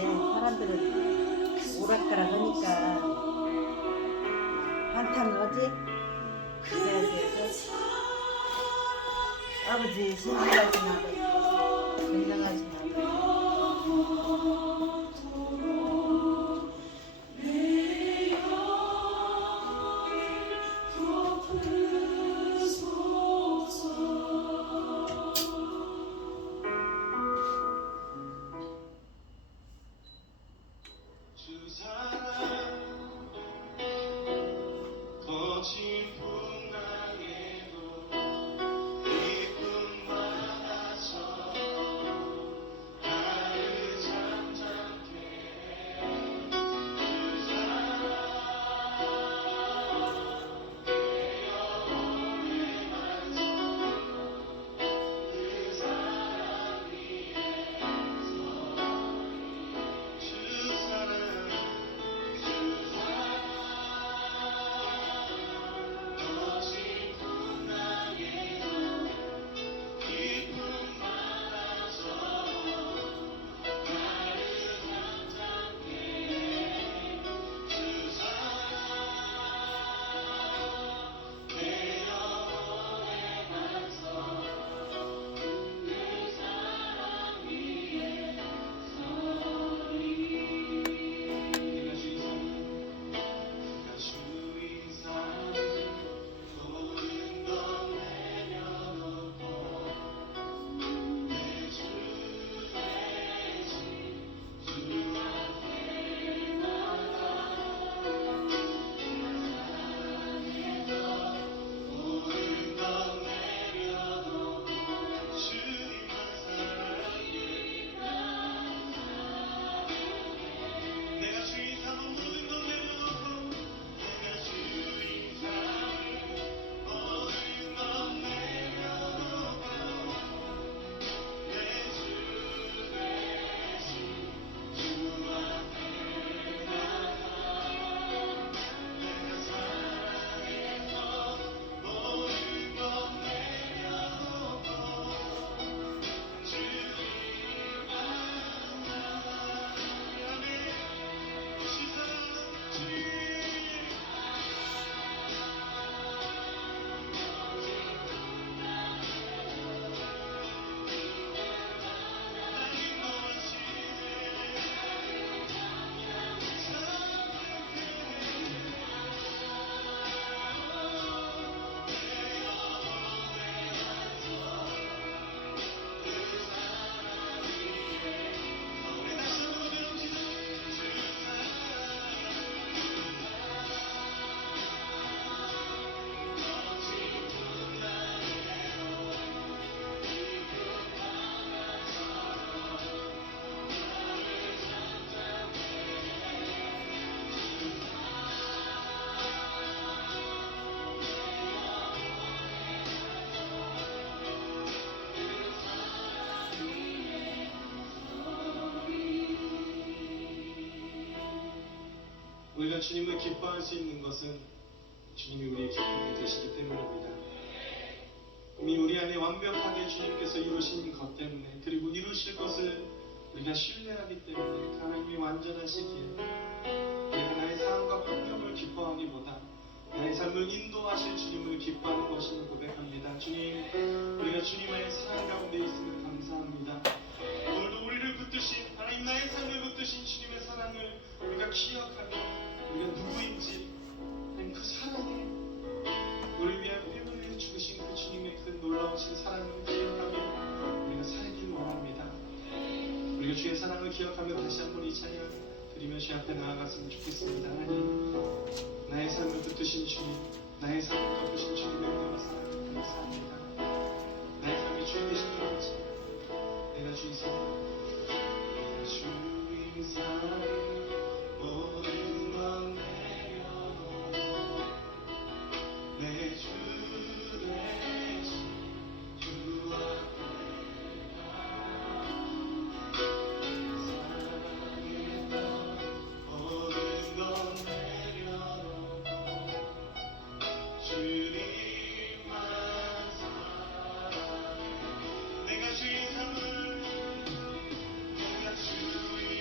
때 사람들은 오락가락 하니까 한탄 거지? 그래서 아버지 신실하신 아버지 건강하신 아버지 거친 풍랑에도 기쁨 많아서 나를 잠잠케 그 사랑 내 영혼의 반석 그 사랑 위에서 주 사랑 거친 풍랑에도 기쁨 많아서 나를 잠잠케 주 사랑 내 영혼의 반석 그 사랑 위에 서리 내가 주인 삶 모든 것 내려놓고 내 주 대신 주 앞에 나가 모든 것 내려놓고 주님만 사랑해 내가 주인 삼은 모든 것 내려놓고 내가 주인 삼은 모든 것 내려놓고 내 주 대신 주 앞에 나가 내가 사랑해서 모든 것 내려놓고 주님만 사랑해 시선 주님 나의 무엇이네 우리가 주님을 기뻐할 수 있는 것은 주님이 우리의 기쁨이 되시기 때문입니다. 이미 우리 안에 완벽하게 주님께서 이루신 것 때문에 그리고 이루실 것을 우리가 신뢰하기 때문에 하나님이 완전하시기에 내가 나의 삶과 환경을 기뻐하기보다 나의 삶을 인도하실 주님을 기뻐하는 것임을 고백합니다. 주님, 우리가 주님의 사랑 가운데 있음을 감사합니다. 오늘도 우리를 붙드신 하나님 나의 삶을 붙드신 주님의 사랑을 우리가 기억하며 우리가 누구인지 하나님 그 사랑에 우리 위한 피를 죽으신 그 주님의 그 놀라우신 사랑을 기억하며 우리가 살길 원합니다. 우리가 주의 사랑을 기억하며 다시 한번 이 찬양 드리며 주 앞에 나아갔으면 좋겠습니다. 하나님, 나의 삶을 붙드신 주님, 나의 삶을 덮으신 주님의 은혜와 사랑을 감사합니다. 나의 삶의 주인 되신 것이지 내가 주인 삶 내가 주인 삶 모든 것 내려놓고 내 주 대신 주 앞에 사랑했던 모든 것 내려놓고 주님만 사랑해 내가 주인 삼을 내가 주인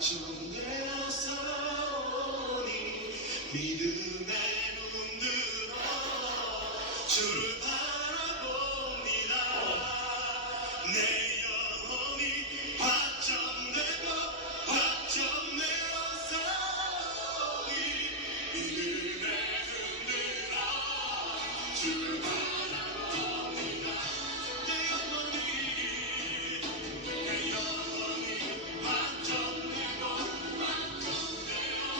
정되어서오니 믿음의 눈 들어 주를 바라봅니다. 내 영혼이 확정되고 확정되어서오니 믿음의 눈 들어 주를 바라봅니다. 내 영혼이 확정되고 확정되어서오니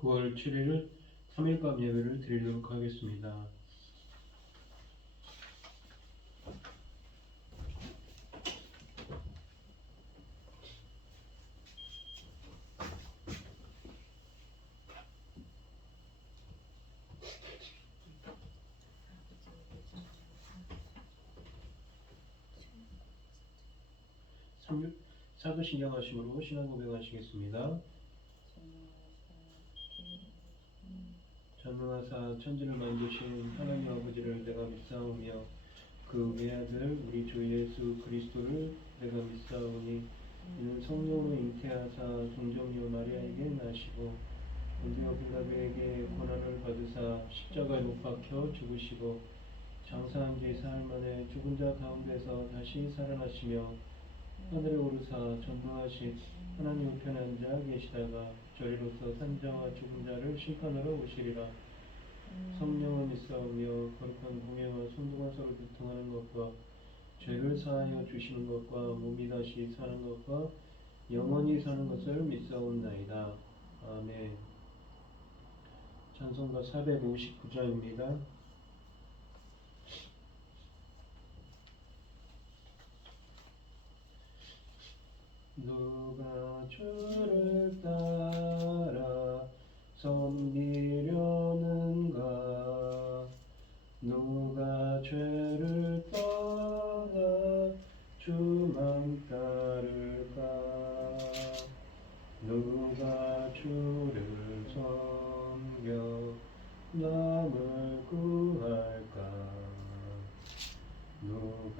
9월 7일 3일밤 예배를 드리도록 하겠습니다. 사도신경 하심으로 신앙 고백하시겠습니다. 전능하사 천지를 만드신 하나님 아버지를 내가 믿사오며 그 외아들 우리 주 예수 그리스도를 내가 믿사오니 이는 성령으로 잉태하사 동정녀 마리아에게 나시고 본디오 빌라도에게 고난을 받으사 십자가에 못 박혀 죽으시고 장사한 지 사흘 만에 죽은 자 가운데서 다시 살아나시며 하늘에 오르사 전능하신 하나님 우편에 앉아 계시다가 저리로서 산자와 죽은 자를 심판하러 오시리라. 성령을 믿사오며 거룩한 공예와 성도가 서로 교통하는 것과 죄를 사하여 주시는 것과 몸이 다시 사는 것과 영원히 사는 것을 믿사옵나이다. 아멘. 찬송가 459장입니다. 누가 주를 따라 섬기려는가? 누가 죄를 떠나 주만 따를까? 누가 주를 섬겨 남을 구할까? 누가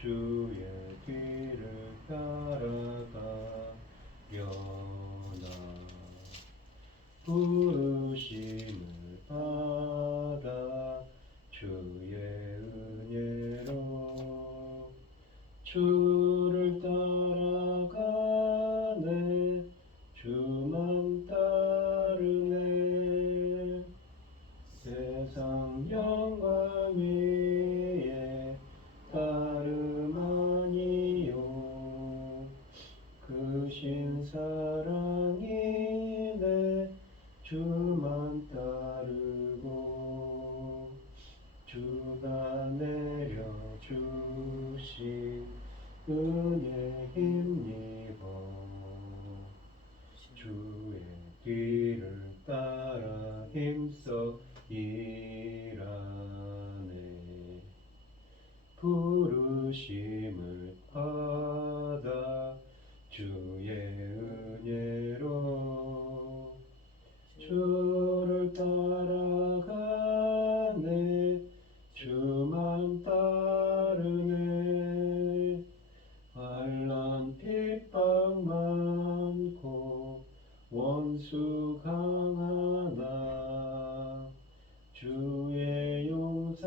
주의 뒤를 따라가려나? 부르심을 받아 주의 은혜로 주를 따라가네 주만 따르네 세상 영광 위에 따름 아니요 크신 사랑이네 주만 따르고 주가 내려주신 은혜 힘입어 주의 뒤를 따라 힘써 일하네 부르심을 받아 주의 은혜로 주를 따라가네 주만 따르네 환난 핍박 많고 원수 강하나 주의 용사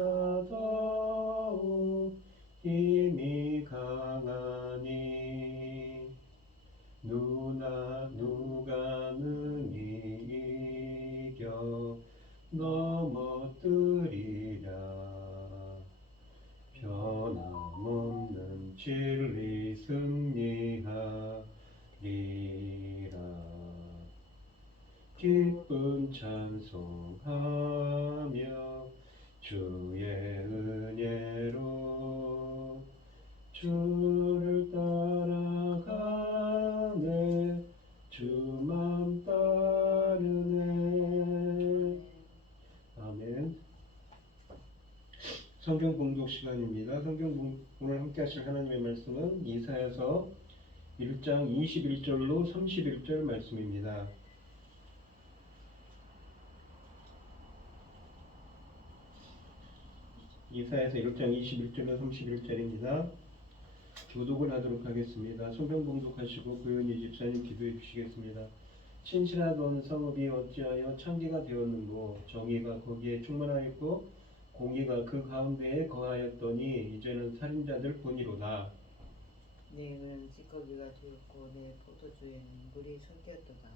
더욱 힘이 강하니 누가 능히 이겨 넘어뜨리랴 변함없는 진리 승리하리라 기쁜 찬송하며 주의 은혜로 주를 따라가네 주만 따르네 아멘. 성경 공독 시간입니다. 오늘 함께 하실 하나님의 말씀은 이사야서 1장 21절로 31절 말씀입니다. 이사야서 1장 21절로 31절입니다. 교독을 하도록 하겠습니다. 성경 공독하시고 고연희 집사님 기도해 주시겠습니다. 신실하던 성읍이 어찌하여 창기가 되었는고 정의가 거기에 충만하였고 공의가 그 가운데에 거하였더니 이제는 살인자들 뿐이로다. 내 은은 찌꺼기가 되었고 내 포도주에는 물이 섞였도다.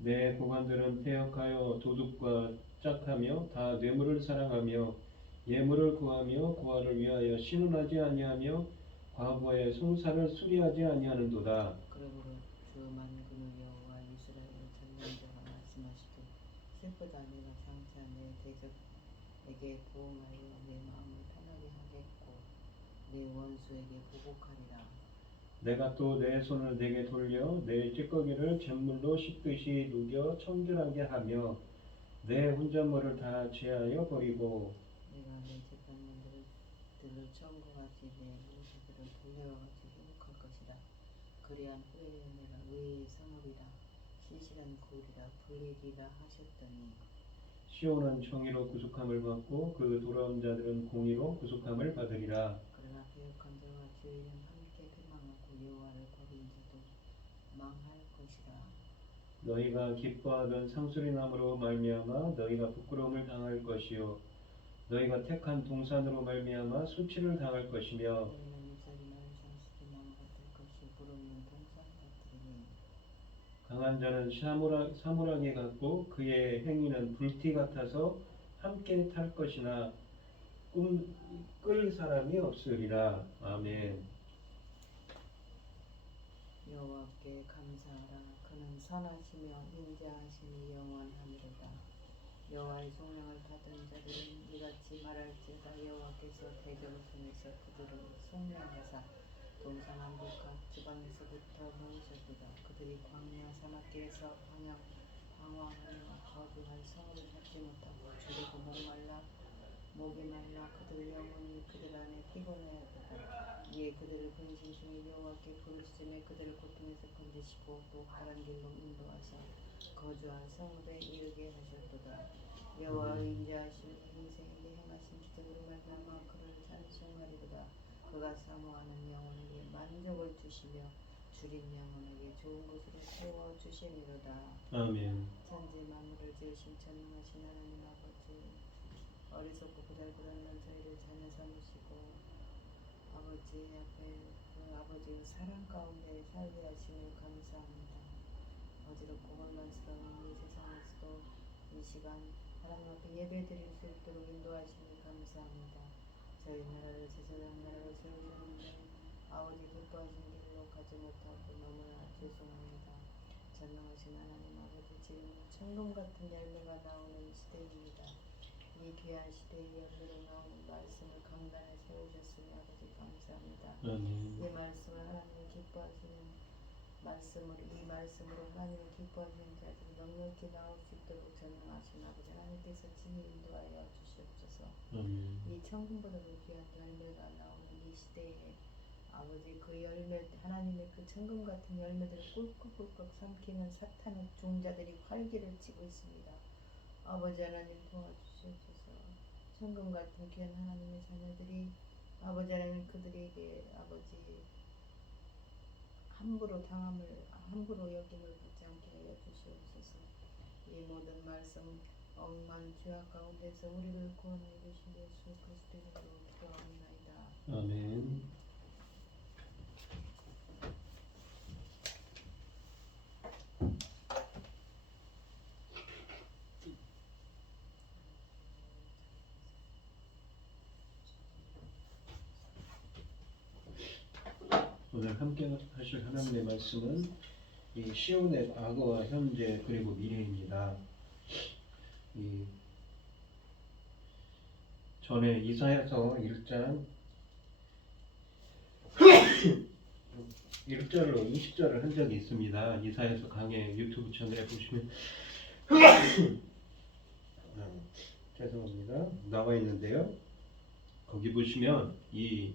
내 고관들은 패역하여 도둑과 짝하며 다 뇌물을 사랑하며 예물을 구하며 고아를 위하여 신원하지 아니하며 과부의 송사를 수리하지 아니하는도다. 그러므로 주 만군의 여호와 이스라엘의 전능자가 말씀하시되 내 대적에게 보응하여 내 마음을 편하게 하겠고 내 원수에게 보복하리라. 내가 또 내 손을 내게 돌려 내 찌꺼기를 잿물로 씻듯이 녹여 청결하게 하며 내 혼잣말을 다 제하여 버리고 내가 내 재판관들을 처음과 같이 내 문사들을 돌려와 같이 회복할 것이라. 그리한 후에 내가 의의 성읍이라 신실한 거울이라 불리리라 하셨더니 시온은 정의로 구속함을 받고 그 돌아온 자들은 공의로 구속함을 받으리라. 그러나 배역한 자와 죄인은 함께 패망하고 여호와를 버린 자도 망할 것이라. 너희가 기뻐하던 상수리나무로 말미암아 너희가 부끄러움을 당할 것이요 너희가 택한 동산으로 말미암아 수치를 당할 것이며 너희는 잎사귀 마을 상수리 나무 같을 것이 부르는 동산 같으리니 강한 자는 사물하게 같고 그의 행위는 불티 같아서 함께 탈 것이나 끌 사람이 없으리라. 아멘. 여호와께 감사하라. 그는 선하시며 인자하심이 영원하니로다. 여호와의 속량을 받은 자들은 이같이 말할지어다. 여호와께서 대적을 통해서 그들을 속량하사 동산 한복각 지방에서부터 모으셨도다. 그들이 광야 사막길에서 방황하며 거주할 성을 찾지 못하고 줄이고 목이 말라 그들 영혼이 그들 안에 피곤하였도다. 이에 그들을 근심 중에 여호와께 부르시매 그들을 고통에서 건지시고 또 바른 길로 인도하사 거주할 성읍에 이르게 하셨도다. 여호와의 인자하심이 인생에게 행하신 기적으로 말미암아 그를 찬송하리로다. 그가 사모하는 영혼에게 만족을 주시며 줄인 영혼에게 좋은 것으로 채워 주시리로다. 아멘. 천지 만물을 지으신 전능하신 하나님 아버지, 어리석고 고달고달한 저희를 자녀 삼으시고 아버지 앞에 그 아버지의 사랑 가운데 살게 하심을 감사합니다. 어지럽고 혼란스러운 이 세상에서도 이 시간 하나님 앞에 예배 드릴 수 있도록 인도하심을 감사합니다. 저희 나라를 제사장 나라로 세우셨는데 아버지 기뻐하신 길로 가지 못하고 너무나 죄송합니다. 전능하신 하나님 아버지, 지금 천금 같은 열매가 나오는 시대입니다. 이 귀한 시대의 열매로 나오는 말씀을 강단에 세우셨으니 아버지 감사합니다. 아멘. 이 말씀을 하나님이 기뻐하시는 이 말씀으로 하나님을 기뻐하시는 자들이 넉넉히 나올 수 있도록 전능하신 아버지 하나님께서 친히 인도하여 주시옵소서. 이 천금보다도 귀한 열매가 나오는 이 시대에 아버지 그 열매 하나님의 그 천금 같은 열매들을 꿀꺽꿀꺽 삼키는 사탄의 종자들이 활기를 치고 있습니다. 아버지 하나님 도와주시옵소서. 천금 같은 귀한 하나님의 자녀들이 아버지 하나님 그들에게 아버지 함부로 여김을 받지 않게 하여 주시옵소서. 이 모든 말씀 억만 죄악 가운데서 우리를 구원해 주신 예수 그리스도 이름으로 기도합니다. 아멘. 오늘 함께 하실 하나님의 말씀은 이 시온의 과거와 현재 그리고 미래입니다. 이 전에 이사야서 1장 1절로 20절을 한 적이 있습니다. 이사야서 강의 유튜브 채널에 보시면 죄송합니다. 나와 있는데요. 거기 보시면 이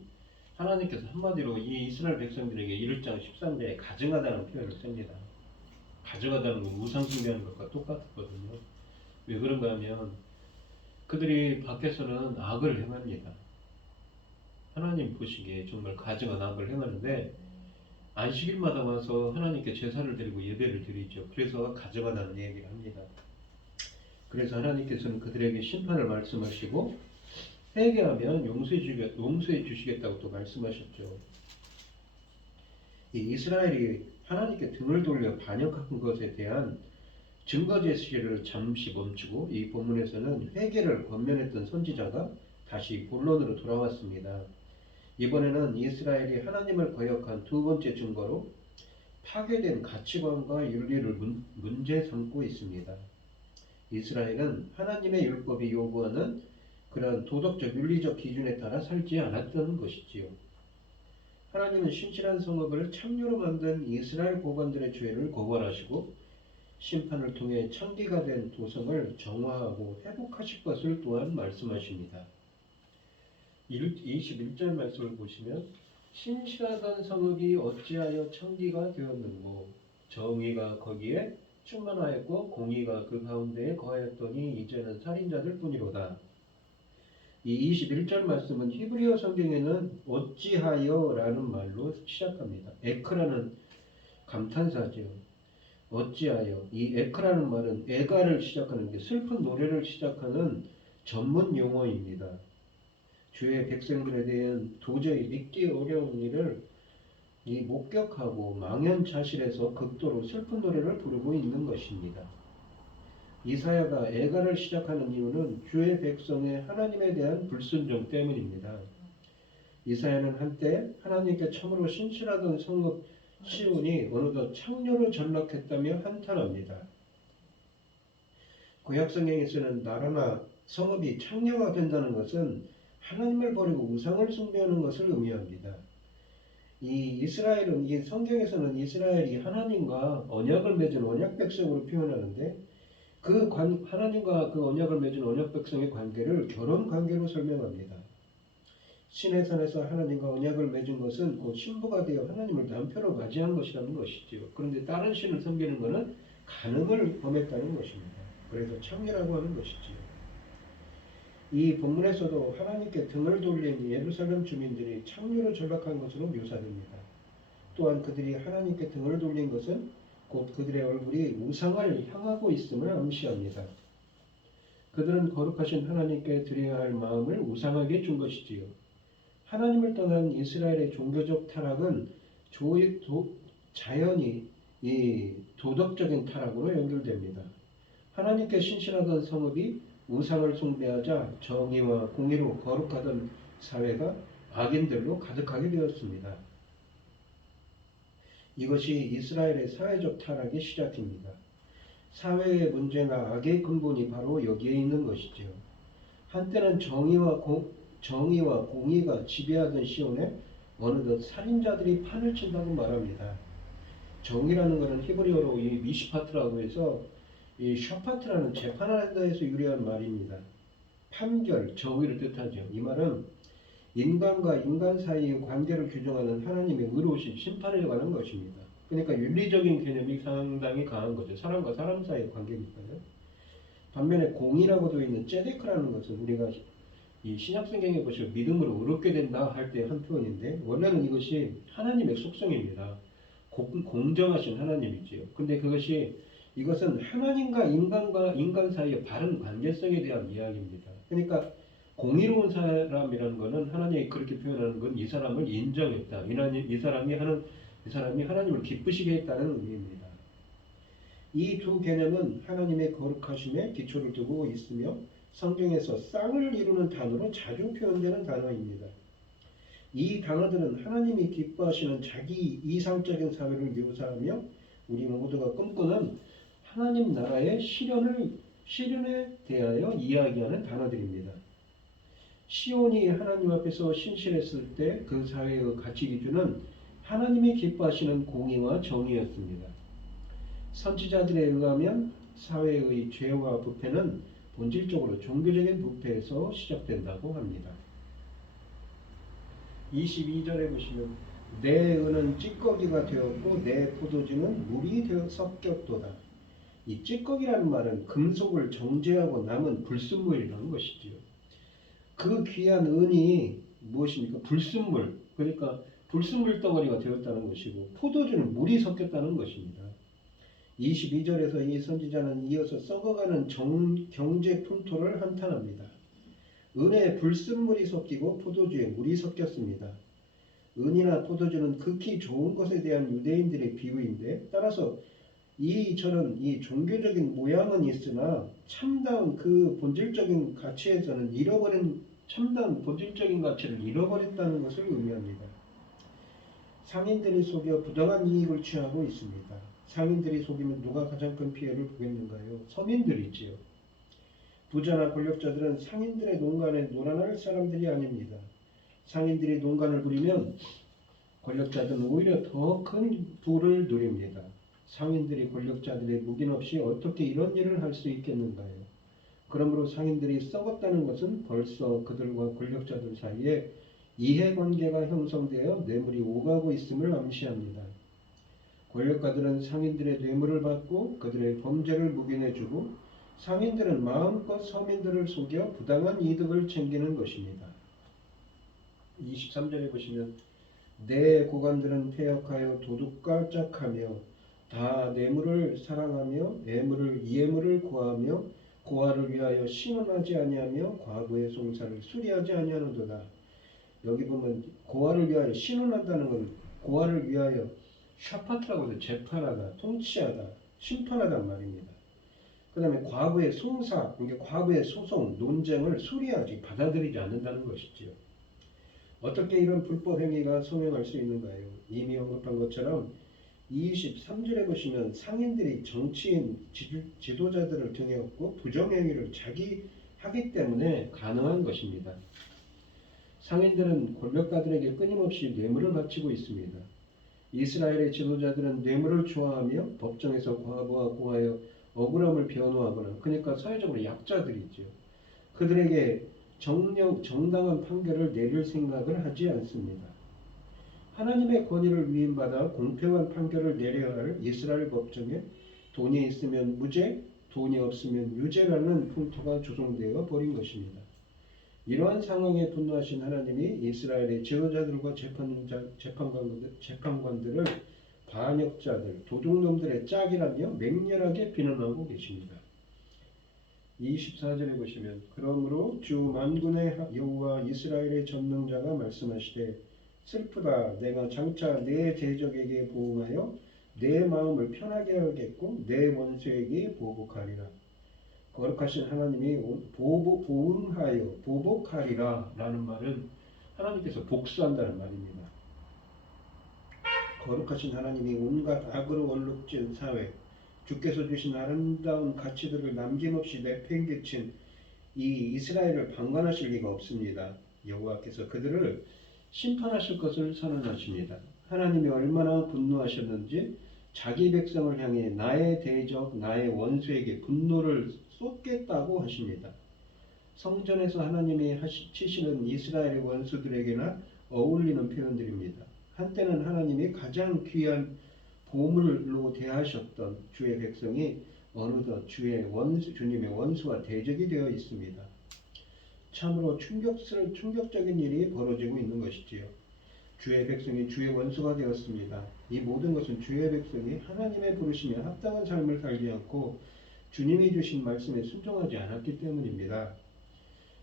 하나님께서 한마디로 이 이스라엘 백성들에게 1장 13절에 가증하다는 표현을 씁니다. 가증하다는 건 우상 숭배하는 것과 똑같거든요. 왜 그런가 하면 그들이 밖에서는 악을 행합니다. 하나님 보시기에 정말 가증한 악을 행하는데 안식일마다 와서 하나님께 제사를 드리고 예배를 드리죠. 그래서 가증하다는 얘기를 합니다. 그래서 하나님께서는 그들에게 심판을 말씀하시고 회개하면 용서해 주시겠다고 또 말씀하셨죠. 이 이스라엘이 하나님께 등을 돌려 반역한 것에 대한 증거 제시를 잠시 멈추고 이 본문에서는 회개를 권면했던 선지자가 다시 본론으로 돌아왔습니다. 이번에는 이스라엘이 하나님을 거역한 두 번째 증거로 파괴된 가치관과 윤리를 문제 삼고 있습니다. 이스라엘은 하나님의 율법이 요구하는 그러한 도덕적 윤리적 기준에 따라 살지 않았던 것이지요. 하나님은 신실한 성읍을 창조로 만든 이스라엘 고관들의 죄를 고발하시고 심판을 통해 창기가 된 도성을 정화하고 회복하실 것을 또한 말씀하십니다. 21절 말씀을 보시면 신실하던 성읍이 어찌하여 창기가 되었는고 정의가 거기에 충만하였고 공의가 그 가운데에 거하였더니 이제는 살인자들 뿐이로다. 이 21절 말씀은 히브리어 성경에는 어찌하여 라는 말로 시작합니다. 에크라는 감탄사죠. 어찌하여. 이 에크라는 말은 애가를 시작하는 게 슬픈 노래를 시작하는 전문 용어입니다. 주의 백성들에 대한 도저히 믿기 어려운 일을 목격하고 망연자실해서 극도로 슬픈 노래를 부르고 있는 것입니다. 이사야가 애가를 시작하는 이유는 주의 백성의 하나님에 대한 불순종 때문입니다. 이사야는 한때 하나님께 참으로 신실하던 성읍 시온이 어느덧 창녀로 전락했다며 한탄합니다. 구약성경에서는 나라나 성읍이 창녀가 된다는 것은 하나님을 버리고 우상을 숭배하는 것을 의미합니다. 이 성경에서는 이스라엘이 하나님과 언약을 맺은 언약 백성으로 표현하는데 하나님과 그 언약을 맺은 언약 백성의 관계를 결혼 관계로 설명합니다. 신의 산에서 하나님과 언약을 맺은 것은 곧 신부가 되어 하나님을 남편으로 맞이한 것이라는 것이죠. 그런데 다른 신을 섬기는 것은 간음을 범했다는 것입니다. 그래서 창녀라고 하는 것이지요. 이 본문에서도 하나님께 등을 돌린 예루살렘 주민들이 창녀로 전락한 것으로 묘사됩니다. 또한 그들이 하나님께 등을 돌린 것은 곧 그들의 얼굴이 우상을 향하고 있음을 암시합니다. 그들은 거룩하신 하나님께 드려야 할 마음을 우상하게 준 것이지요. 하나님을 떠난 이스라엘의 종교적 타락은 자연히 이 도덕적인 타락으로 연결됩니다. 하나님께 신실하던 성읍이 우상을 숭배하자 정의와 공의로 거룩하던 사회가 악인들로 가득하게 되었습니다. 이것이 이스라엘의 사회적 타락의 시작입니다. 사회의 문제나 악의 근본이 바로 여기에 있는 것이죠. 한때는 정의와 공의가 지배하던 시온에 어느덧 살인자들이 판을 친다고 말합니다. 정의라는 것은 히브리어로 이 미시파트라고 해서 이 샤파트라는 재판하는 데에서 유래한 말입니다. 판결, 정의를 뜻하죠. 이 말은 인간과 인간 사이의 관계를 규정하는 하나님의 의로우신 심판에 관한 것입니다. 그러니까 윤리적인 개념이 상당히 강한 거죠. 사람과 사람 사이의 관계니까요. 반면에 공의라고 되어 있는 ጼ데크라는 것은 우리가 이 신약성경에 보시면 믿음으로 의롭게 된다 할 때 한 표현인데 원래는 이것이 하나님의 속성입니다. 공정하신 하나님이지요. 근데 이것은 하나님과 인간 사이의 바른 관계성에 대한 이야기입니다. 그러니까 공의로운 사람이라는 것은 하나님이 그렇게 표현하는 건 이 사람을 인정했다. 이 사람이 하나님을 기쁘시게 했다는 의미입니다. 이 두 개념은 하나님의 거룩하심에 기초를 두고 있으며 성경에서 쌍을 이루는 단어로 자주 표현되는 단어입니다. 이 단어들은 하나님이 기뻐하시는 자기 이상적인 사회를 묘사하며 우리 모두가 꿈꾸는 하나님 나라의 실현에 대하여 이야기하는 단어들입니다. 시온이 하나님 앞에서 신실했을 때 그 사회의 가치 기준은 하나님이 기뻐하시는 공의와 정의였습니다. 선지자들에 의하면 사회의 죄와 부패는 본질적으로 종교적인 부패에서 시작된다고 합니다. 22절에 보시면 내 은은 찌꺼기가 되었고 내 포도주는 물이 되어 섞였도다. 이 찌꺼기라는 말은 금속을 정제하고 남은 불순물이라는 것이지요. 그 귀한 은이 무엇입니까? 불순물, 그러니까 불순물 덩어리가 되었다는 것이고 포도주는 물이 섞였다는 것입니다. 22절에서 이 선지자는 이어서 썩어가는 경제 풍토를 한탄합니다. 은에 불순물이 섞이고 포도주에 물이 섞였습니다. 은이나 포도주는 극히 좋은 것에 대한 유대인들의 비유인데 따라서 이처럼 이 종교적인 모양은 있으나 참다운 그 본질적인 가치에서는 참다운 본질적인 가치를 잃어버렸다는 것을 의미합니다. 상인들이 속여 부당한 이익을 취하고 있습니다. 상인들이 속이면 누가 가장 큰 피해를 보겠는가요? 서민들이지요. 부자나 권력자들은 상인들의 농간에 놀아날 사람들이 아닙니다. 상인들이 농간을 부리면 권력자들은 오히려 더 큰 부를 누립니다. 상인들이 권력자들의 묵인 없이 어떻게 이런 일을 할 수 있겠는가요? 그러므로 상인들이 썩었다는 것은 벌써 그들과 권력자들 사이에 이해관계가 형성되어 뇌물이 오가고 있음을 암시합니다. 권력가들은 상인들의 뇌물을 받고 그들의 범죄를 묵인해주고 상인들은 마음껏 서민들을 속여 부당한 이득을 챙기는 것입니다. 23절에 보시면 내 고관들은 퇴역하여 도둑과 짝하며 다 뇌물을 사랑하며 이해물을 구하며 고아를 위하여 신원하지 아니하며 과부의 송사를 수리하지 아니하는도다. 여기 보면 고아를 위하여 신원한다는 건 고아를 위하여 샤파트라고 해서 재판하다, 통치하다, 심판하단 말입니다. 그 다음에 과부의 송사, 그러니까 과부의 소송, 논쟁을 수리하지 받아들이지 않는다는 것이지요. 어떻게 이런 불법 행위가 성행할 수 있는가요? 이미 언급한 것처럼 23절에 보시면 상인들이 정치인 지도자들을 등에 업고 부정행위를 자기 하기 때문에 가능한 것입니다. 상인들은 권력가들에게 끊임없이 뇌물을 바치고 있습니다. 이스라엘의 지도자들은 뇌물을 좋아하며 법정에서 과부하 고하여 억울함을 변호하거나 그러니까 사회적으로 약자들이죠. 그들에게 정당한 판결을 내릴 생각을 하지 않습니다. 하나님의 권위를 위임받아 공평한 판결을 내려야 할 이스라엘 법정에 돈이 있으면 무죄, 돈이 없으면 유죄라는 풍토가 조성되어 버린 것입니다. 이러한 상황에 분노하신 하나님이 이스라엘의 지도자들과 재판관들을 반역자들, 도둑놈들의 짝이라며 맹렬하게 비난하고 계십니다. 24절에 보시면 그러므로 주 만군의 여호와 이스라엘의 전능자가 말씀하시되 슬프다 내가 장차 내 대적에게 보응하여 내 마음을 편하게 하겠고 내 원수에게 보복하리라. 거룩하신 하나님이 보응하여 보복하리라 라는 말은 하나님께서 복수한다는 말입니다. 거룩하신 하나님이 온갖 악으로 얼룩진 사회, 주께서 주신 아름다운 가치들을 남김없이 내팽개친 이 이스라엘을 방관하실 리가 없습니다. 여호와께서 그들을 심판하실 것을 선언하십니다. 하나님이 얼마나 분노하셨는지 자기 백성을 향해 나의 대적, 나의 원수에게 분노를 쏟겠다고 하십니다. 성전에서 하나님이 치시는 이스라엘의 원수들에게나 어울리는 표현들입니다. 한때는 하나님이 가장 귀한 보물로 대하셨던 주의 백성이 어느덧 주님의 원수와 대적이 되어 있습니다. 참으로 충격적인 일이 벌어지고 있는 것이지요. 주의 백성이 주의 원수가 되었습니다. 이 모든 것은 주의 백성이 하나님의 부르심에 합당한 삶을 살지 않고 주님이 주신 말씀에 순종하지 않았기 때문입니다.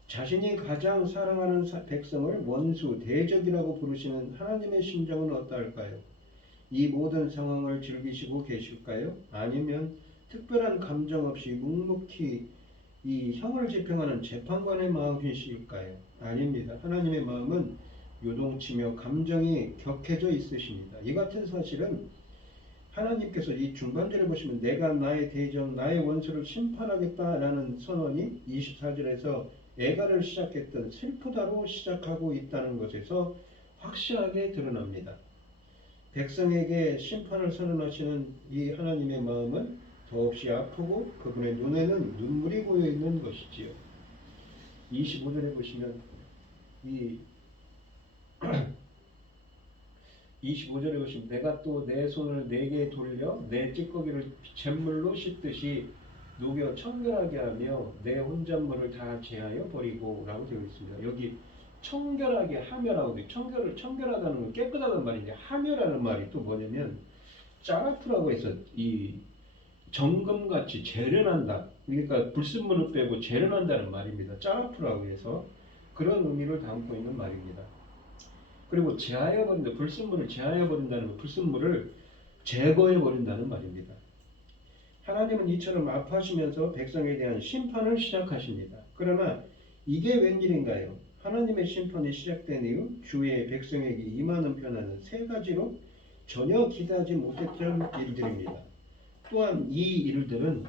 자신이 가장 사랑하는 백성을 원수, 대적이라고 부르시는 하나님의 심정은 어떠할까요? 이 모든 상황을 즐기시고 계실까요? 아니면 특별한 감정 없이 묵묵히 이 형을 집행하는 재판관의 마음이실까요? 아닙니다. 하나님의 마음은 요동치며 감정이 격해져 있으십니다. 이 같은 사실은 하나님께서 이 중반절에 보시면 내가 나의 대적, 나의 원수를 심판하겠다라는 선언이 24절에서 애가를 시작했던 슬프다로 시작하고 있다는 것에서 확실하게 드러납니다. 백성에게 심판을 선언하시는 이 하나님의 마음은 더없이 아프고 그분의 눈에는 눈물이 고여 있는 것이지요. 25절에 보시면 25절에 보시면 내가 또 내 손을 내게 돌려 내 찌꺼기를 잿물로 씻듯이 녹여 청결하게 하며 내 혼잣물을 다 제하여 버리고 라고 되어 있습니다. 여기 청결하게 하며라고 되어 청결하다는 건 깨끗하다는 말인데 하며라는 말이 또 뭐냐면 짜라프라고 해서 이 정금같이 재련한다. 그러니까 불순물을 빼고 재련한다는 말입니다. 짜라프라고 해서 그런 의미를 담고 있는 말입니다. 그리고 제하여버린다. 불순물을 제하여버린다는 건 불순물을 제거해버린다는 말입니다. 하나님은 이처럼 아파하시면서 백성에 대한 심판을 시작하십니다. 그러나 이게 웬일인가요? 하나님의 심판이 시작된 이후 주의 백성에게 임하는 변화는 세 가지로 전혀 기대하지 못했던 일들입니다. 또한 이 일들은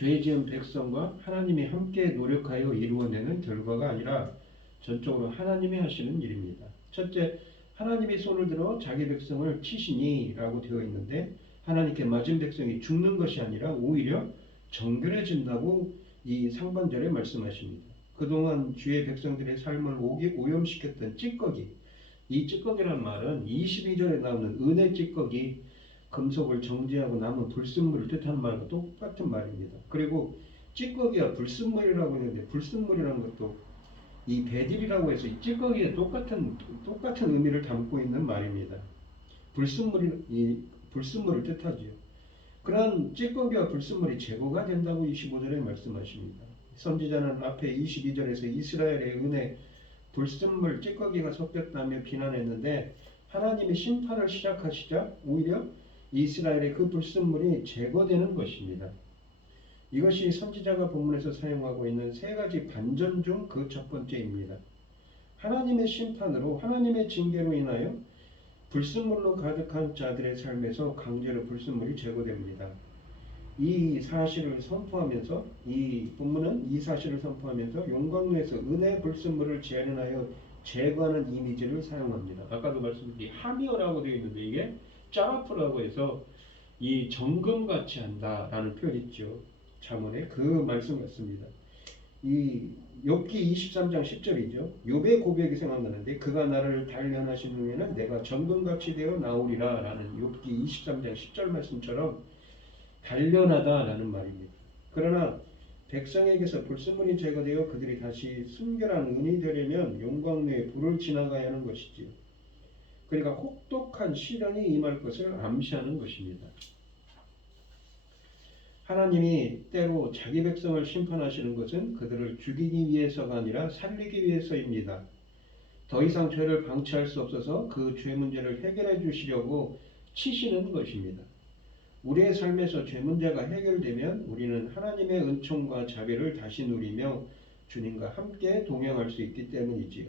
죄 지은 백성과 하나님이 함께 노력하여 이루어내는 결과가 아니라 전적으로 하나님이 하시는 일입니다. 첫째, 하나님이 손을 들어 자기 백성을 치시니 라고 되어 있는데 하나님께 맞은 백성이 죽는 것이 아니라 오히려 정결해진다고 이 상반절에 말씀하십니다. 그동안 주의 백성들의 삶을 오염시켰던 찌꺼기, 이 찌꺼기란 말은 22절에 나오는 은혜 찌꺼기, 금속을 정지하고 남은 불순물을 뜻하는 말과 똑같은 말입니다. 그리고 찌꺼기와 불순물이라고 하는데 불순물이라는 것도 이 배딜이라고 해서 이 찌꺼기에 똑같은 의미를 담고 있는 말입니다. 불순물을 뜻하지요. 그런 찌꺼기와 불순물이 제거가 된다고 25절에 말씀하십니다. 선지자는 앞에 22절에서 이스라엘의 은혜, 불순물, 찌꺼기가 섞였다며 비난했는데 하나님이 심판을 시작하시자 오히려 이스라엘의 그 불순물이 제거되는 것입니다. 이것이 선지자가 본문에서 사용하고 있는 세 가지 반전 중 그 첫 번째입니다. 하나님의 심판으로, 하나님의 징계로 인하여 불순물로 가득한 자들의 삶에서 강제로 불순물이 제거됩니다. 이 사실을 선포하면서, 이 본문은 이 사실을 선포하면서 용광로에서 은혜 불순물을 재련하여 제거하는 이미지를 사용합니다. 아까도 말씀드린 하미어라고 되어 있는데 이게 짜라프라고 해서 이 정금같이 한다라는 표현이 있죠. 잠언에 그 말씀 같습니다. 이 욥기 23장 10절이죠. 욥의 고백이 생각나는데 그가 나를 단련하신 후에는 내가 정금같이 되어 나오리라 라는 욥기 23장 10절 말씀처럼 단련하다라는 말입니다. 그러나 백성에게서 불순물이 제거되어 그들이 다시 순결한 은이 되려면 용광로에 불을 지나가야 하는 것이지요. 그러니까 혹독한 시련이 임할 것을 암시하는 것입니다. 하나님이 때로 자기 백성을 심판하시는 것은 그들을 죽이기 위해서가 아니라 살리기 위해서입니다. 더 이상 죄를 방치할 수 없어서 그 죄 문제를 해결해 주시려고 치시는 것입니다. 우리의 삶에서 죄 문제가 해결되면 우리는 하나님의 은총과 자비를 다시 누리며 주님과 함께 동행할 수 있기 때문이지요.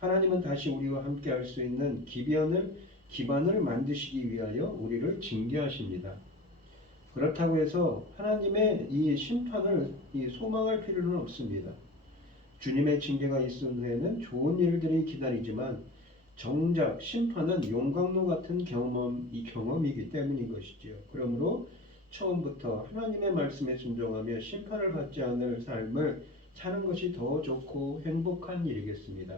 하나님은 다시 우리와 함께 할 수 있는 기반을 만드시기 위하여 우리를 징계하십니다. 그렇다고 해서 하나님의 이 심판을 소망할 필요는 없습니다. 주님의 징계가 있은 후에는 좋은 일들이 기다리지만 정작 심판은 용광로 같은 경험이기 때문인 것이지요. 그러므로 처음부터 하나님의 말씀에 순종하며 심판을 받지 않을 삶을 사는 것이 더 좋고 행복한 일이겠습니다.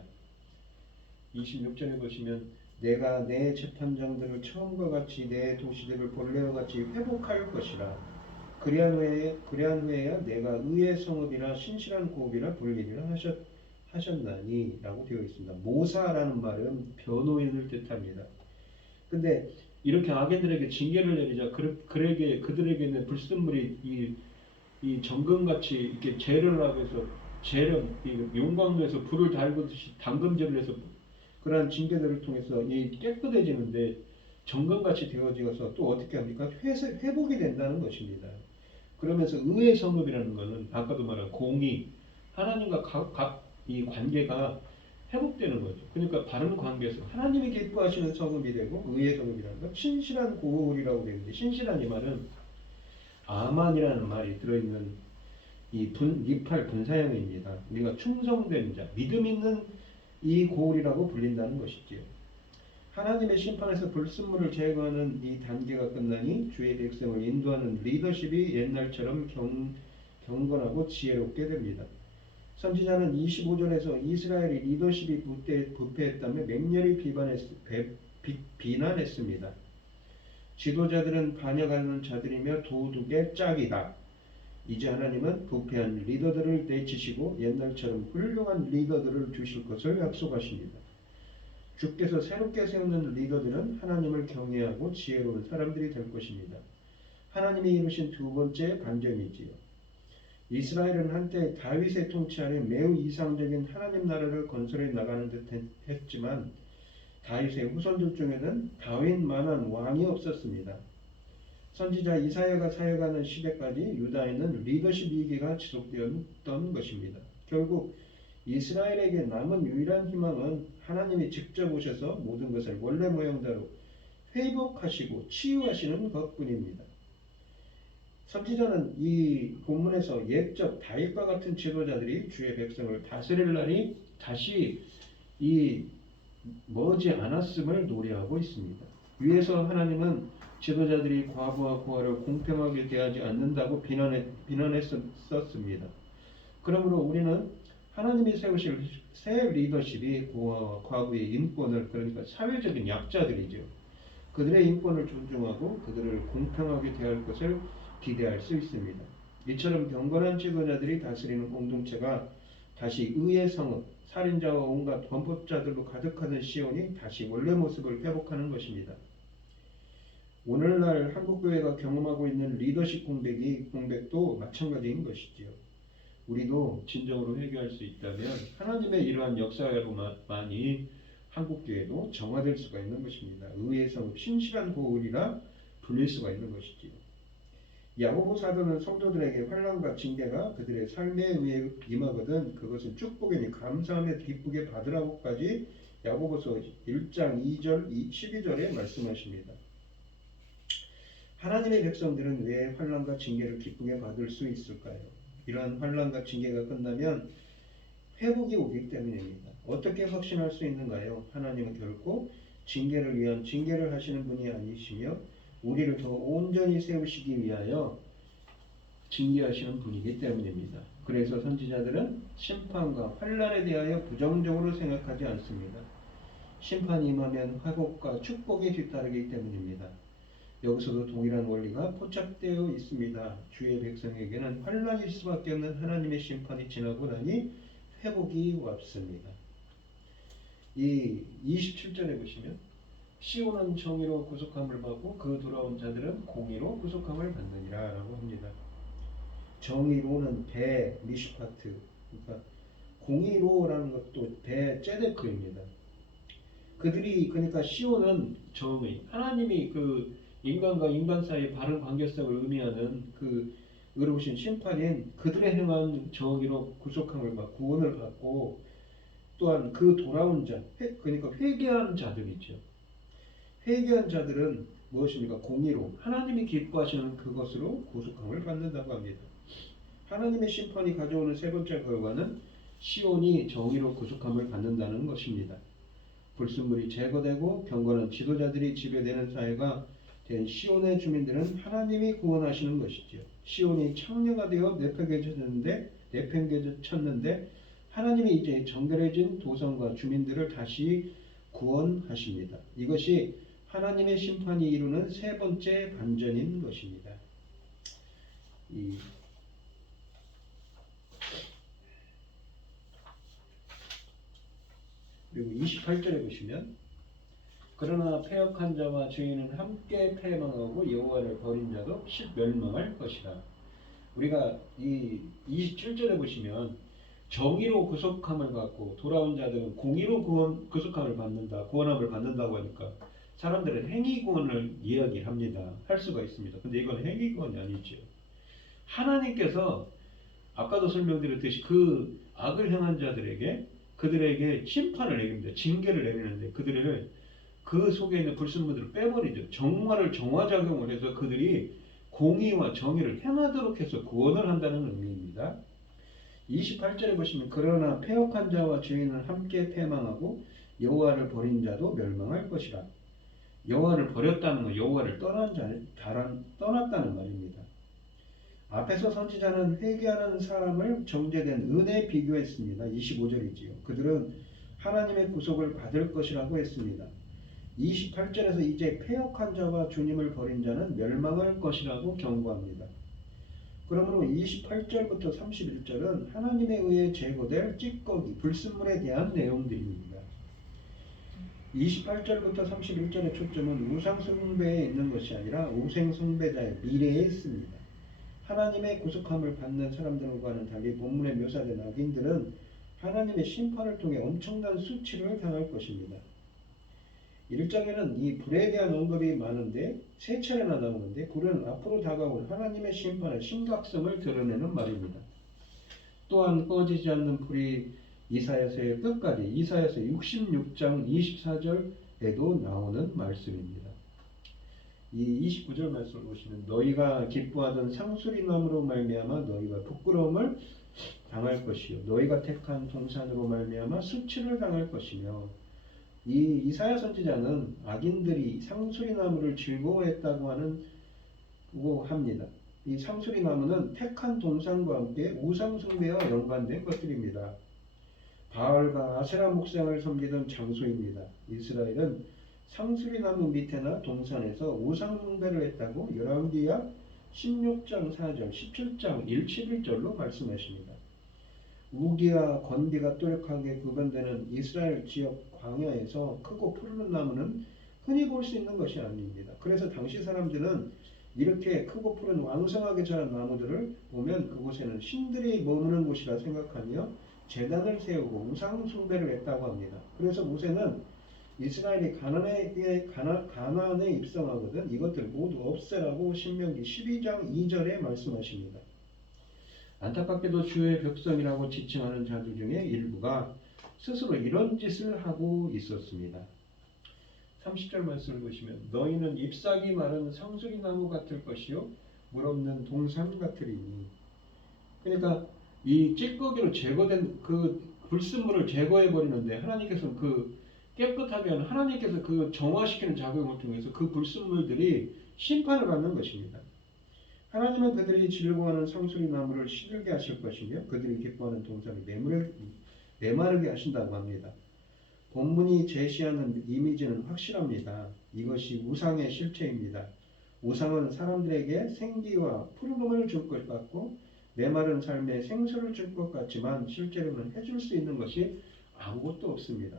26절에 보시면 내가 내 재판장들을 처음과 같이 내 도시들을 본래와 같이 회복할 것이라. 그리한 후에야 내가 의의 성읍이나 신실한 고업이나 불리리라 하셨나니 라고 되어 있습니다. 모사라는 말은 변호인을 뜻합니다. 근데 이렇게 악인들에게 징계를 내리자 그들에게는 불순물이 이 정금같이 이렇게 재를 하고 해서 용광로에서 불을 달구듯이 담금질을 해서 그러한 징계들을 통해서 깨끗해지는데 정금같이 되어지어서 또 어떻게 합니까? 회복이 된다는 것입니다. 그러면서 의의 성읍이라는 것은 아까도 말한 공의, 하나님과 이 관계가 회복되는 거죠. 그러니까 바른 관계에서 하나님이 기뻐하시는 성읍이 되고 의의 성읍이라는 건 신실한 고을이라고 되어 있는데 신실한 이 말은 아만이라는 말이 들어있는 니팔 분사형입니다. 우리가 충성된 자, 믿음 있는 이 고울이라고 불린다는 것이지요. 하나님의 심판에서 불순물을 제거하는 이 단계가 끝나니 주의 백성을 인도하는 리더십이 옛날처럼 경건하고 지혜롭게 됩니다. 선지자는 25절에서 이스라엘이 리더십이 부패했다며 맹렬히 비난했습니다. 지도자들은 반역하는 자들이며 도둑의 짝이다. 이제 하나님은 부패한 리더들을 내치시고 옛날처럼 훌륭한 리더들을 주실 것을 약속하십니다. 주께서 새롭게 세우는 리더들은 하나님을 경외하고 지혜로운 사람들이 될 것입니다. 하나님이 이루신 두 번째 반전이지요. 이스라엘은 한때 다윗의 통치 아래 매우 이상적인 하나님 나라를 건설해 나가는 듯 했지만 다윗의 후손들 중에는 다윗만한 왕이 없었습니다. 선지자 이사야가 사역하는 시대까지 유다에는 리더십 위기가 지속되었던 것입니다. 결국 이스라엘에게 남은 유일한 희망은 하나님이 직접 오셔서 모든 것을 원래 모양대로 회복하시고 치유하시는 것뿐입니다. 선지자는 이 본문에서 옛적 다윗과 같은 지도자들이 주의 백성을 다스릴 날이 다시 이 머지 않았음을 노래하고 있습니다. 위에서 하나님은 지도자들이 과부와 고아를 공평하게 대하지 않는다고 비난했었습니다. 그러므로 우리는 하나님이 세우실 새 리더십이 고아와 과부의 인권을, 그러니까 사회적인 약자들이죠, 그들의 인권을 존중하고 그들을 공평하게 대할 것을 기대할 수 있습니다. 이처럼 경건한 지도자들이 다스리는 공동체가 다시 의의 성읍, 살인자와 온갖 범법자들로 가득하던 시온이 다시 원래 모습을 회복하는 것입니다. 오늘날 한국교회가 경험하고 있는 리더십 공백도 마찬가지인 것이지요. 우리도 진정으로 회개할 수 있다면 하나님의 이러한 역사로만이 한국교회도 정화될 수가 있는 것입니다. 의의 성읍, 신실한 고을이라 불릴 수가 있는 것이지요. 야고보 사도는 성도들에게 환난과 징계가 그들의 삶에 의해 임하거든 그것은 축복이니 감사하며 기쁘게 받으라고까지 야고보서 1장 2절 12절에 말씀하십니다. 하나님의 백성들은 왜 환난과 징계를 기쁘게 받을 수 있을까요? 이러한 환난과 징계가 끝나면 회복이 오기 때문입니다. 어떻게 확신할 수 있는가요? 하나님은 결코 징계를 위한 징계를 하시는 분이 아니시며 우리를 더 온전히 세우시기 위하여 징계하시는 분이기 때문입니다. 그래서 선지자들은 심판과 환난에 대하여 부정적으로 생각하지 않습니다. 심판이 임하면 회복과 축복이 뒤따르기 때문입니다. 여기서도 동일한 원리가 포착되어 있습니다. 주의 백성에게는 환난일 수밖에 없는 하나님의 심판이 지나고 나니 회복이 왔습니다. 이 27절에 보시면 시온은 정의로 구속함을 받고 그 돌아온 자들은 공의로 구속함을 받느니라 라고 합니다. 정의로는 배 미슈파트, 그러니까 공의로라는 것도 배 째데크입니다. 그들이, 그러니까 시온은 정의, 하나님이 그 인간과 인간 사이의 바른 관계성을 의미하는 그 의로우신 심판인 그들의 행한 정의로 구속함을 받고 구원을 받고, 또한 그 돌아온 자, 그러니까 회개한 자들이죠. 회개한 자들은 무엇입니까? 공의로 하나님이 기뻐하시는 그것으로 구속함을 받는다고 합니다. 하나님의 심판이 가져오는 세 번째 결과는 시온이 정의로 구속함을 받는다는 것입니다. 불순물이 제거되고 경건한 지도자들이 지배되는 사회가 된 시온의 주민들은 하나님이 구원하시는 것이지요. 시온이 창녀가 되어 내팽개쳤는데 하나님이 이제 정결해진 도성과 주민들을 다시 구원하십니다. 이것이 하나님의 심판이 이루는 세 번째 반전인 것입니다. 그리고 28절에 보시면 그러나 패역한 자와 죄인은 함께 패망하고 여호와를 버린 자도 멸망할 것이라. 우리가 이 27절에 보시면 정의로 구속함을 받고 돌아온 자들은 공의로 구속함을 받는다, 구원함을 받는다고 하니까 사람들은 행위 구원을 이야기합니다. 할 수가 있습니다. 근데 이건 행위 구원이 아니죠. 하나님께서 아까도 설명드렸듯이 그 악을 행한 자들에게 그들에게 심판을 내립니다. 징계를 내리는데 그들을 그 속에 있는 불순물들을 빼버리죠. 정말을 정화작용을 해서 그들이 공의와 정의를 행하도록 해서 구원을 한다는 의미입니다. 28절에 보시면 그러나 패역한 자와 죄인은 함께 패망하고 여호와를 버린 자도 멸망할 것이라. 여호와를 버렸다는 건 여호와를 떠났다는 말입니다. 앞에서 선지자는 회개하는 사람을 정죄된 은혜에 비교했습니다. 25절이지요. 그들은 하나님의 구속을 받을 것이라고 했습니다. 28절에서 이제 패역한 자와 주님을 버린 자는 멸망할 것이라고 경고합니다. 그러므로 28절부터 31절은 하나님에 의해 제거될 찌꺼기, 불순물에 대한 내용들입니다. 28절부터 31절의 초점은 우상숭배에 있는 것이 아니라 우상숭배자의 미래에 있습니다. 하나님의 구속함을 받는 사람들과는 달리 본문에 묘사된 악인들은 하나님의 심판을 통해 엄청난 수치를 당할 것입니다. 1장에는 이 불에 대한 언급이 많은데 세 차례나 나오는데 불은 앞으로 다가올 하나님의 심판의 심각성을 드러내는 말입니다. 또한 꺼지지 않는 불이 이사야서의 끝까지 이사야서 66장 24절에도 나오는 말씀입니다. 이 29절 말씀을 보시면 너희가 기뻐하던 상수리나무로 말미암아 너희가 부끄러움을 당할 것이요 너희가 택한 동산으로 말미암아 수치를 당할 것이며 이 이사야 선지자는 악인들이 상수리나무를 즐거워했다고 합니다. 이 상수리나무는 택한 동산과 함께 우상숭배와 연관된 것들입니다. 바알과 아세라 목상을 섬기던 장소입니다. 이스라엘은 상수리나무 밑에나 동산에서 우상숭배를 했다고 열왕기하 16장 4절, 17장 1, 11절로 말씀하십니다. 우기와 건기가 뚜렷하게 구분되는 이스라엘 지역 광야에서 크고 푸르른 나무는 흔히 볼 수 있는 것이 아닙니다. 그래서 당시 사람들은 이렇게 크고 푸른 왕성하게 자란 나무들을 보면 그곳에는 신들이 머무는 곳이라 생각하며 제단을 세우고 우상 숭배를 했다고 합니다. 그래서 모세는 이스라엘이 가나안에 입성하거든 이것들 모두 없애라고 신명기 12장 2절에 말씀하십니다. 안타깝게도 주의 백성이라고 지칭하는 자들 중에 일부가 스스로 이런 짓을 하고 있었습니다. 30절 말씀을 보시면 너희는 잎사귀 마른 상수리나무 같을 것이요 물 없는 동산 같으리니 그러니까 이 찌꺼기로 제거된 그 불순물을 제거해 버리는데 하나님께서 그 깨끗하게 하는 하나님께서 그 정화시키는 작용을 통해서 그 불순물들이 심판을 받는 것입니다. 하나님은 그들이 즐거워하는 상수리나무를 시들게 하실 것이며 그들이 기뻐하는 동산을 메마르게 하신다고 합니다. 본문이 제시하는 이미지는 확실합니다. 이것이 우상의 실체입니다. 우상은 사람들에게 생기와 푸르름을 줄 것 같고 메마른 삶에 생수를 줄 것 같지만 실제로는 해줄 수 있는 것이 아무것도 없습니다.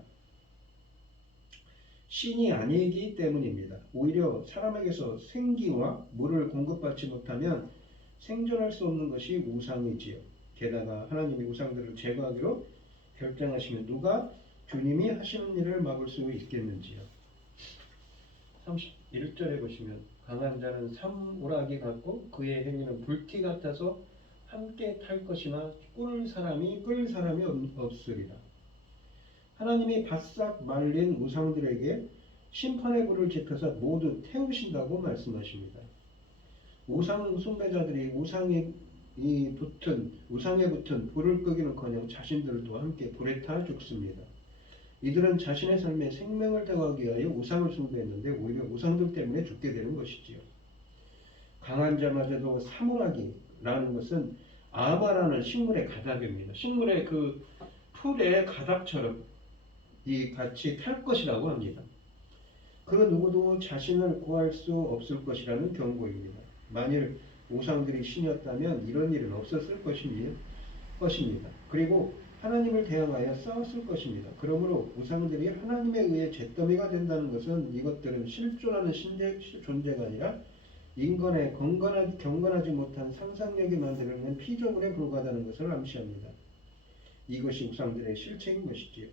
신이 아니기 때문입니다. 오히려 사람에게서 생기와 물을 공급받지 못하면 생존할 수 없는 것이 우상이지요. 게다가 하나님이 우상들을 제거하기로 결정하시면 누가 주님이 하시는 일을 막을 수 있겠는지요. 31절에 보시면 강한 자는 삼우라기 같고 그의 행위는 불티 같아서 함께 탈 것이나 끌 사람이 없으리라. 하나님이 바싹 말린 우상들에게 심판의 불을 지펴서 모두 태우신다고 말씀하십니다. 우상 숭배자들이 우상에 붙은 불을 끄기는커녕 자신들도 함께 불에 타 죽습니다. 이들은 자신의 삶에 생명을 더하기 위하여 우상을 숭배했는데 오히려 우상들 때문에 죽게 되는 것이지요. 강한 자마저도 사물하기라는 것은 아마라는 식물의 가닥입니다. 식물의 그 풀의 가닥처럼 이 같이 탈 것이라고 합니다. 그 누구도 자신을 구할 수 없을 것이라는 경고입니다. 만일 우상들이 신이었다면 이런 일은 없었을 것입니다. 그리고 하나님을 대항하여 싸웠을 것입니다. 그러므로 우상들이 하나님에 의해 잿더미가 된다는 것은 이것들은 실존하는 존재가 아니라 인간의 경건하지 못한 상상력이 만들어낸 피조물에 불과하다는 것을 암시합니다. 이것이 우상들의 실체인 것이지요.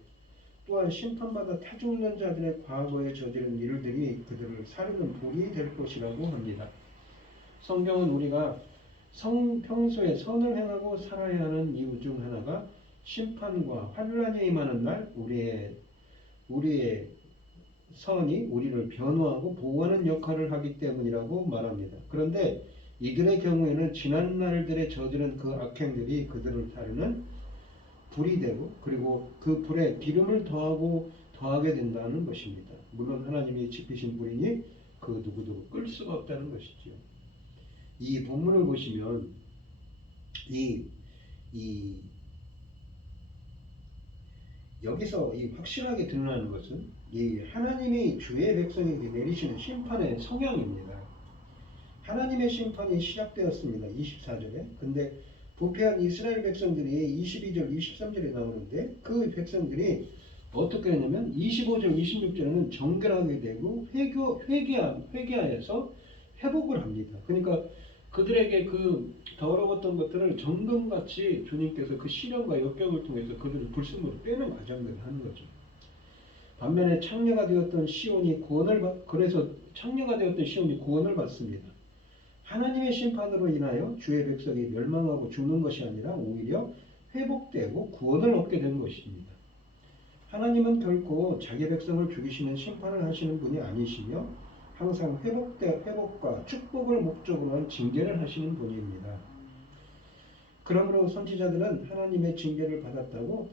또한 심판받아 타죽는 자들의 과거에 저지른 일들이 그들을 사르는 불이 될 것이라고 합니다. 성경은 우리가 평소에 선을 행하고 살아야 하는 이유 중 하나가 심판과 환란이 임하는 날 우리의 선이 우리를 변호하고 보호하는 역할을 하기 때문이라고 말합니다. 그런데 이들의 경우에는 지난 날들에 저지른 그 악행들이 그들을 사르는 불이 되고 그리고 그 불에 기름을 더하게 된다는 것입니다. 물론 하나님이 지피신 불이니 그 누구도 끌 수가 없다는 것이죠. 이 본문을 보시면 여기서 확실하게 드러나는 것은 이 하나님이 주의 백성에게 내리시는 심판의 성향입니다. 하나님의 심판이 시작되었습니다. 24절에. 근데 부패한 이스라엘 백성들이 22절, 23절에 나오는데 그 백성들이 어떻게 했냐면 25절, 26절에는 정결하게 되고 회개하여서 회복을 합니다. 그러니까 그들에게 그 더러웠던 것들을 정금같이 주님께서 그 시련과 역경을 통해서 그들을 불순물을 빼는 과정들을 하는 거죠. 반면에 창녀가 되었던 시온이 구원을 받습니다. 하나님의 심판으로 인하여 주의 백성이 멸망하고 죽는 것이 아니라 오히려 회복되고 구원을 얻게 된 것입니다. 하나님은 결코 자기 백성을 죽이시는 심판을 하시는 분이 아니시며 항상 회복과 축복을 목적으로 한 징계를 하시는 분입니다. 그러므로 선지자들은 하나님의 징계를 받았다고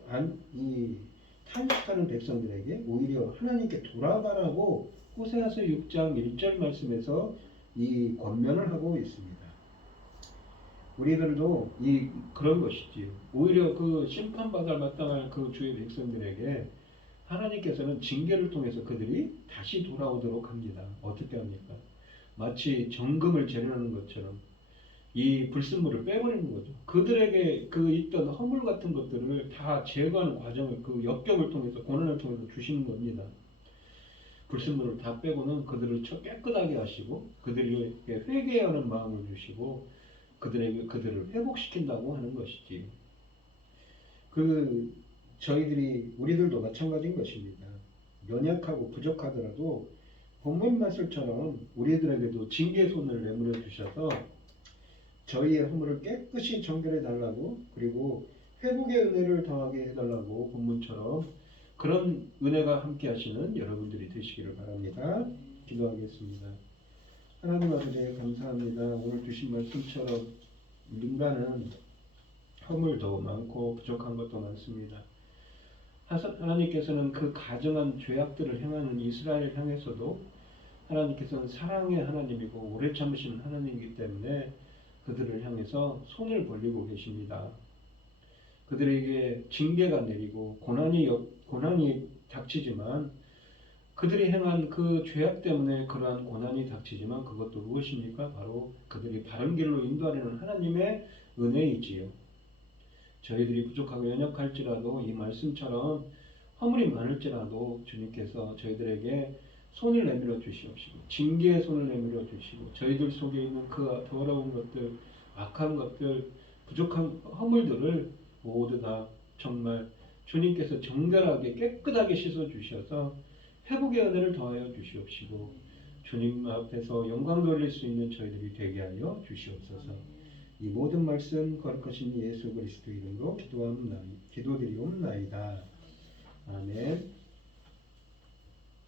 이 탄식하는 백성들에게 오히려 하나님께 돌아가라고 호세아서 6장 1절 말씀에서 이 권면을 하고 있습니다. 우리들도 그런 것이지요. 오히려 그 심판받아 마땅할 그 주의 백성들에게 하나님께서는 징계를 통해서 그들이 다시 돌아오도록 합니다. 어떻게 합니까? 마치 정금을 재련하는 것처럼 이 불순물을 빼버리는 거죠. 그들에게 그 있던 허물 같은 것들을 다 제거하는 과정을 그 역경을 통해서 고난을 통해서 주시는 겁니다. 불순물을 다 빼고는 그들을 깨끗하게 하시고 그들에게 회개하는 마음을 주시고 그들을 회복시킨다고 하는 것이지. 우리들도 마찬가지인 것입니다. 연약하고 부족하더라도 본문 말씀처럼 우리들에게도 징계의 손을 내밀어 주셔서 저희의 허물을 깨끗이 정결해 달라고, 그리고 회복의 은혜를 더하게 해달라고 본문처럼 그런 은혜가 함께 하시는 여러분들이 되시기를 바랍니다. 기도하겠습니다. 하나님 아버지 감사합니다. 오늘 주신 말씀처럼 인간은 허물도 많고 부족한 것도 많습니다. 하나님께서는 그 가정한 죄악들을 행하는 이스라엘을 향해서도 하나님께서는 사랑의 하나님이고 오래 참으시는 하나님이기 때문에 그들을 향해서 손을 벌리고 계십니다. 그들에게 징계가 내리고 고난이 닥치지만 그들이 행한 그 죄악 때문에 그러한 고난이 닥치지만 그것도 무엇입니까? 바로 그들이 바른 길로 인도하려는 하나님의 은혜이지요. 저희들이 부족하고 연약할지라도 이 말씀처럼 허물이 많을지라도 주님께서 저희들에게 손을 내밀어 주시옵시고 징계의 손을 내밀어 주시고 저희들 속에 있는 그 더러운 것들, 악한 것들, 부족한 허물들을 모두 다 정말 주님께서 정결하게 깨끗하게 씻어 주셔서 회복의 은혜를 더하여 주시옵시고 주님 앞에서 영광 돌릴 수 있는 저희들이 되게 하여 주시옵소서. 이 모든 말씀 거룩하신 예수 그리스도 이름으로 기도드리옵나이다. 아멘.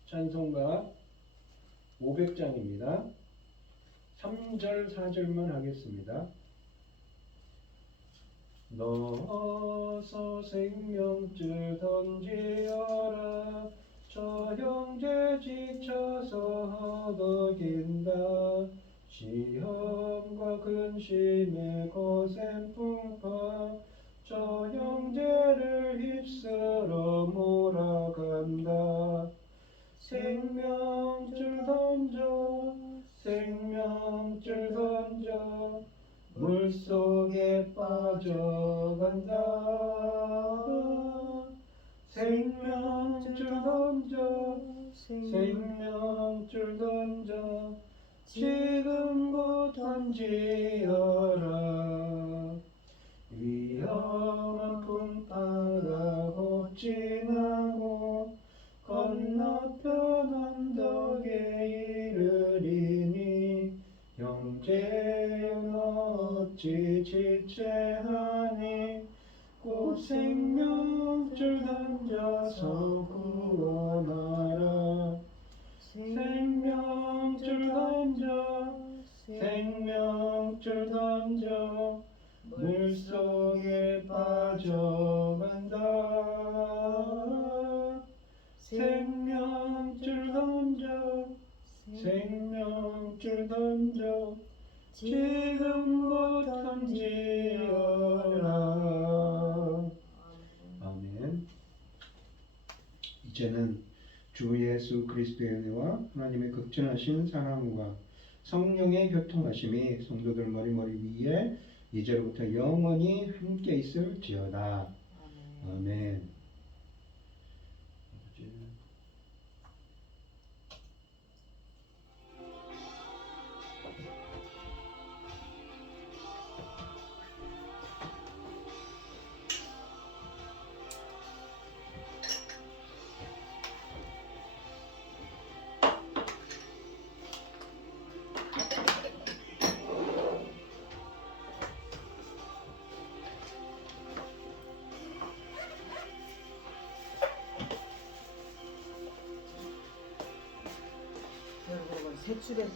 찬송가 500장입니다. 3절 4절만 하겠습니다. 넣어서 생명줄 던지어라. 저 형제 지쳐서 허덕인다. 시험과 근심에 거센 풍파. 저 형제를 휩쓸어 몰아간다. 생명줄 던져 생명줄 던져 물속에 빠져간다. 생명줄 던져 생명줄 던져 지금 곧 던지어라. 위험한 풍파가 곧 지나고 건너편 언덕에 이르리니 형제여 어찌 지체하니 곧 생명줄 던져서 구원하라. 생명줄 던져 생명줄 던져 물속에 빠져간다. 생명줄 던져 생명줄 던져 지금 곧 던지어라. 아멘. 이제는 주 예수 그리스도의 은혜와 하나님의 극진하신 사랑과 성령의 교통하심이 성도들 머리머리 위에 이제로부터 영원히 함께 있을지어다. 아멘. 새 출애굽에